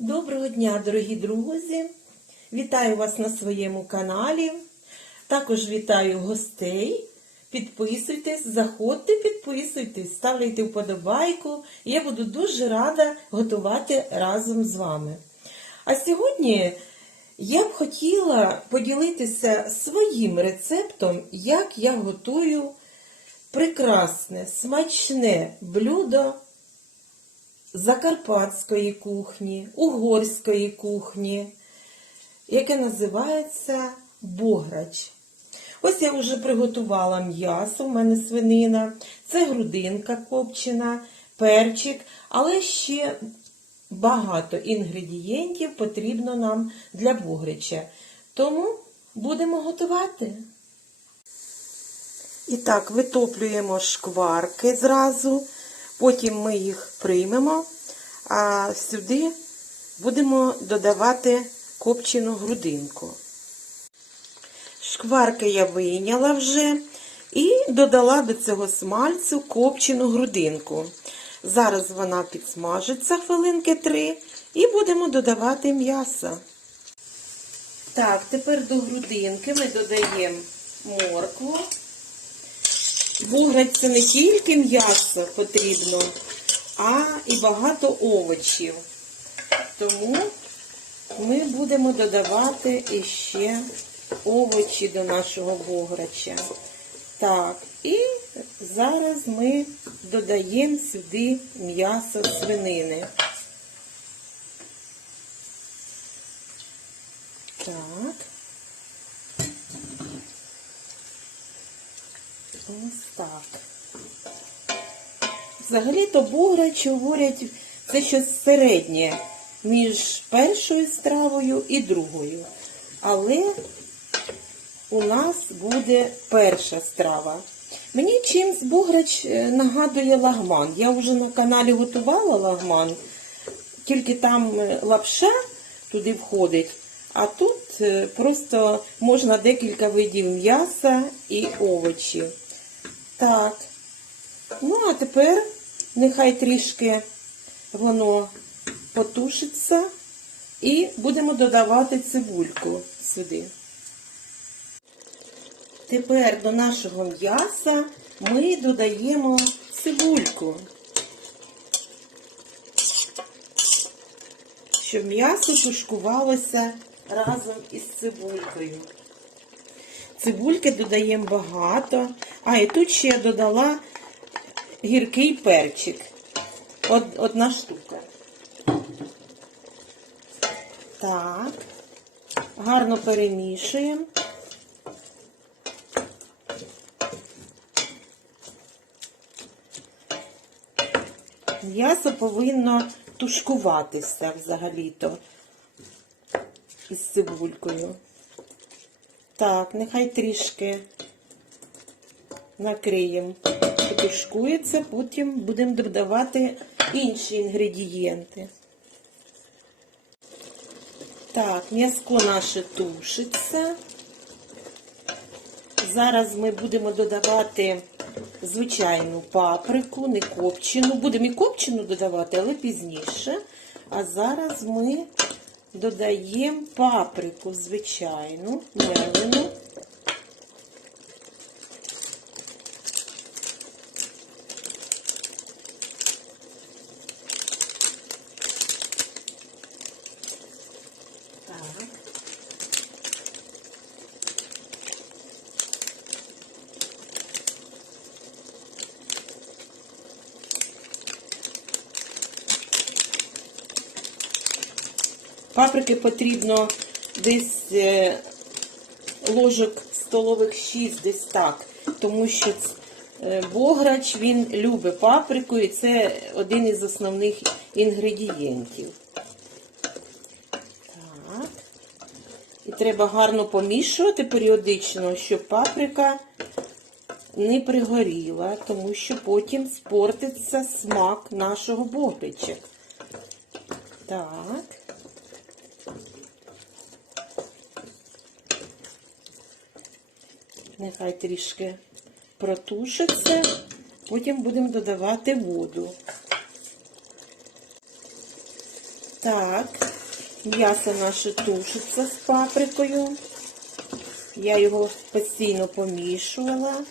Доброго дня, дорогі друзі! Вітаю вас на своєму каналі. Також вітаю гостей. Підписуйтесь, заходьте, підписуйтесь, ставляйте вподобайку. Я буду дуже рада готувати разом з вами. А сьогодні я б хотіла поділитися своїм рецептом, як я готую прекрасне, смачне блюдо закарпатської кухні, угорської кухні, яке називається бограч. Ось я вже приготувала м'ясо, в мене свинина, це грудинка копчена, перчик, але ще багато інгредієнтів потрібно нам для бограча. Тому будемо готувати. І так, витоплюємо шкварки зразу, потім ми їх приймемо, а сюди будемо додавати копчену грудинку. Шкварки я вийняла вже і додала до цього смальцю копчену грудинку. Зараз вона підсмажиться хвилинки три і будемо додавати м'ясо. Так, тепер до грудинки ми додаємо моркву. Буграть це не тільки м'ясо потрібно, а і багато овочів. Тому ми будемо додавати іще овочі до нашого бограча. Так, і зараз ми додаємо сюди м'ясо свинини. Так. Ось так. Взагалі-то бограч говорять, це щось середнє між першою стравою і другою. Але у нас буде перша страва. Мені чимсь бограч е, нагадує лагман. Я вже на каналі готувала лагман, тільки там е, лапша туди входить, а тут е, просто можна декілька видів м'яса і овочів. Так. Ну, а тепер нехай трішки воно потушиться і будемо додавати цибульку сюди. Тепер до нашого м'яса ми додаємо цибульку, щоб м'ясо тушкувалося разом із цибулькою. Цибульки додаємо багато. А, і тут ще я додала гіркий перчик. Од, одна штука. Так. Гарно перемішуємо. М'ясо повинно тушкуватися взагалі-то із цибулькою. Так, нехай трішки накриємо. Потушкується, потім будемо додавати інші інгредієнти. Так, м'яско наше тушиться. Зараз ми будемо додавати звичайну паприку, не копчену. Будемо і копчену додавати, але пізніше. А зараз ми додаємо паприку звичайну, мелену. Паприки потрібно десь е, ложок столових 6, десь так, тому що е, бограч він любить паприку і це один із основних інгредієнтів. Так. І треба гарно помішувати періодично, щоб паприка не пригоріла, тому що потім спортиться смак нашого бограча. Так. Нехай трішки протушиться, потім будемо додавати воду. Так, М'ясо наше тушиться з паприкою. Я його постійно помішувала,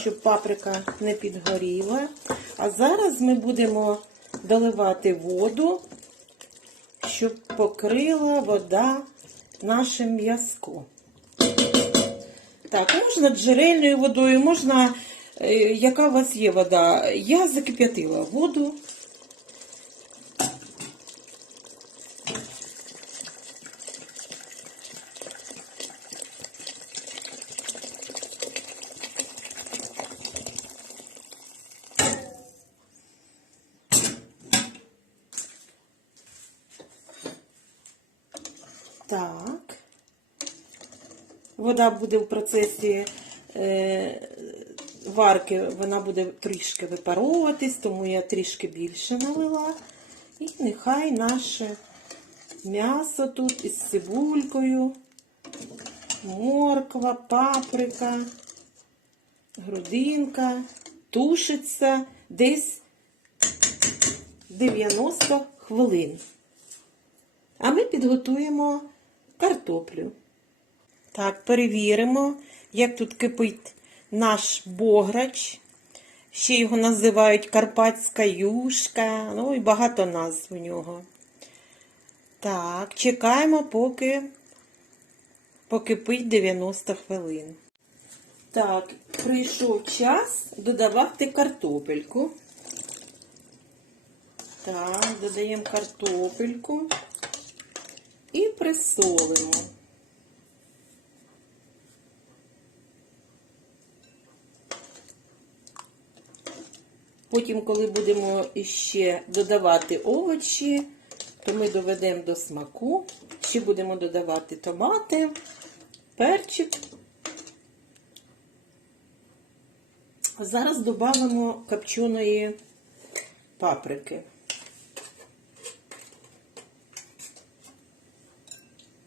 щоб паприка не підгоріла. А зараз ми будемо доливати воду, щоб покрила вода наше м'язко. Так, можна джерельною водою, можна, е, яка у вас є вода. Я закип'ятила воду. Так. Вода буде в процесі е, варки, вона буде трішки випаровуватись, тому я трішки більше налила. І нехай наше м'ясо тут із цибулькою, морква, паприка, грудинка тушиться десь 90 хвилин. А ми підготуємо картоплю. Так, перевіримо, як тут кипить наш бограч. Ще його називають Карпатська юшка. Ну і багато назв у нього. Так, чекаємо, поки покипить 90 хвилин. Так, прийшов час додавати картопельку. Так, додаємо картопельку і присолимо. Потім, коли будемо іще додавати овочі, то ми доведемо до смаку. Ще будемо додавати томати, перчик. Зараз додамо копченої паприки.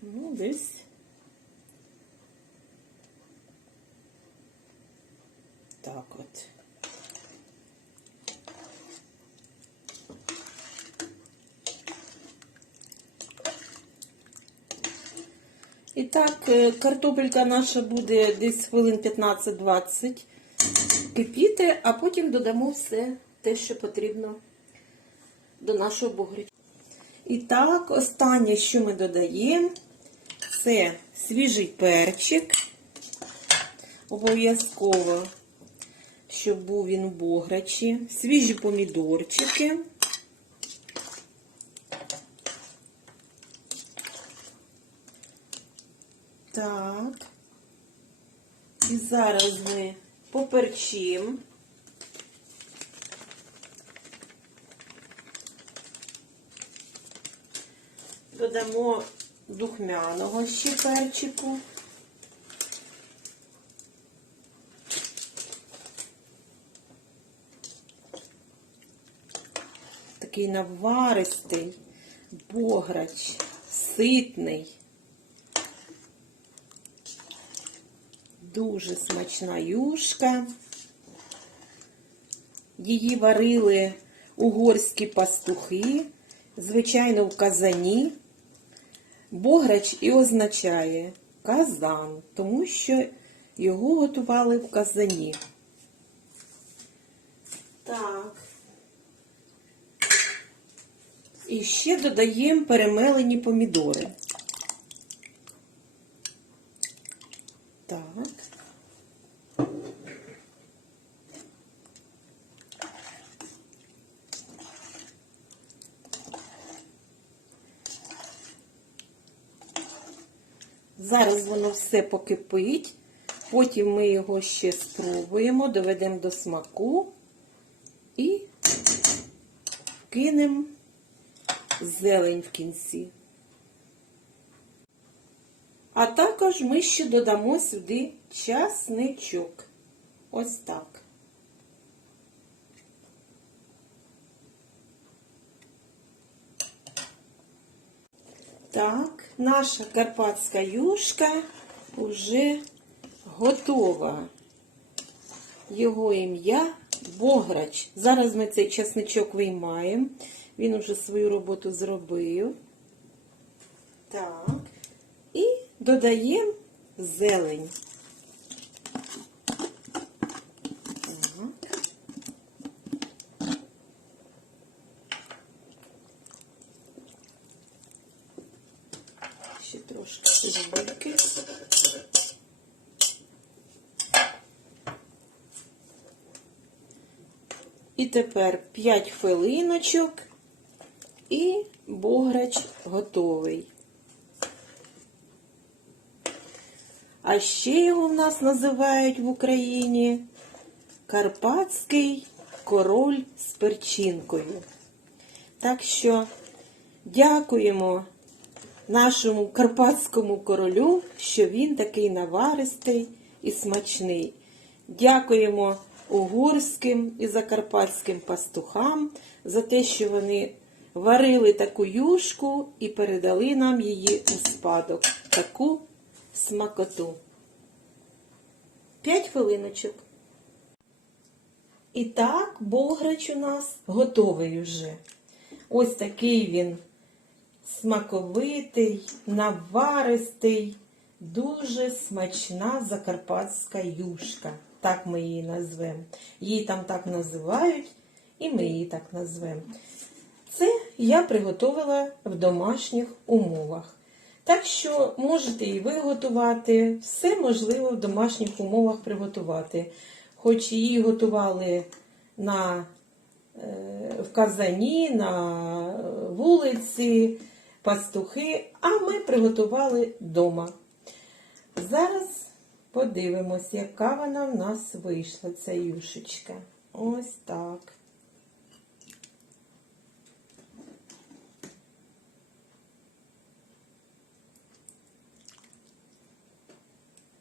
Ну, десь. Так от. І так, е, картопелька наша буде десь хвилин 15-20 кипіти, а потім додамо все те, що потрібно до нашого бугряча. І так, останнє, що ми додаємо, це свіжий перчик. Обов'язково, щоб був він в бограчі, свіжі помідорчики. Так. І зараз ми поперчимо. Додамо духмяного ще перчику. Такий наваристий, бограч, ситний. Дуже смачна юшка. Її варили угорські пастухи, звичайно, в казані. Бограч і означає казан, тому що його готували в казані. Так. І ще додаємо перемелені помідори. Так. Зараз воно все покипить, потім ми його ще спробуємо, доведемо до смаку і кинемо зелень в кінці. А також ми ще додамо сюди часничок. Ось так. Так, наша карпатська юшка вже готова. Його ім'я Бограч. Зараз ми цей часничок виймаємо. Він уже свою роботу зробив. Так. І додаємо зелень. Так. Ще трошки цибульки. І тепер 5 хвилиночок і бограч готовий. А ще його в нас називають в Україні Карпатський король з перчинкою. Так що дякуємо нашому карпатському королю, що він такий наваристий і смачний. Дякуємо угорським і закарпатським пастухам за те, що вони варили таку юшку і передали нам її у спадок. Таку смакоту. П'ять хвилиночок. І так, бограч у нас готовий уже. Ось такий він смаковитий, наваристий, дуже смачна закарпатська юшка. Так ми її назвемо. Її там так називають, і ми її так назвемо. Це я приготувала в домашніх умовах. Так що можете і ви готувати, все можливо в домашніх умовах приготувати. Хоч її готували на, е, в казані, на вулиці, пастухи, а ми приготували вдома. Зараз подивимось, яка вона в нас вийшла, ця юшечка. Ось так.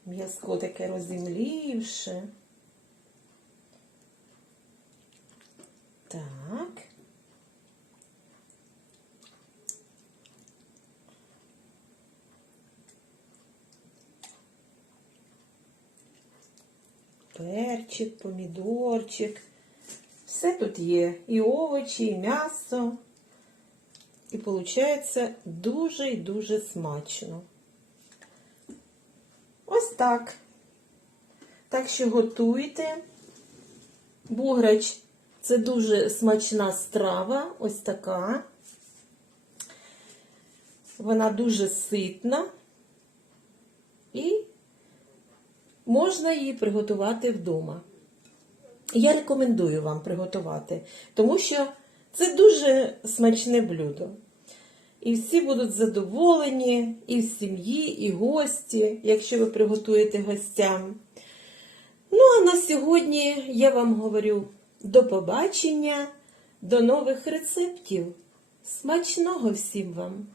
М'язко таке розімлівше. Так. Перчик, помідорчик. Все тут є. І овочі, і м'ясо. І виходить дуже і дуже смачно. Ось так. Так що готуйте. Буграч це дуже смачна страва, ось така. Вона дуже ситна і можна її приготувати вдома. Я рекомендую вам приготувати, тому що це дуже смачне блюдо. І всі будуть задоволені, і в сім'ї, і гості, якщо ви приготуєте гостям. Ну, а на сьогодні я вам говорю до побачення, до нових рецептів. Смачного всім вам!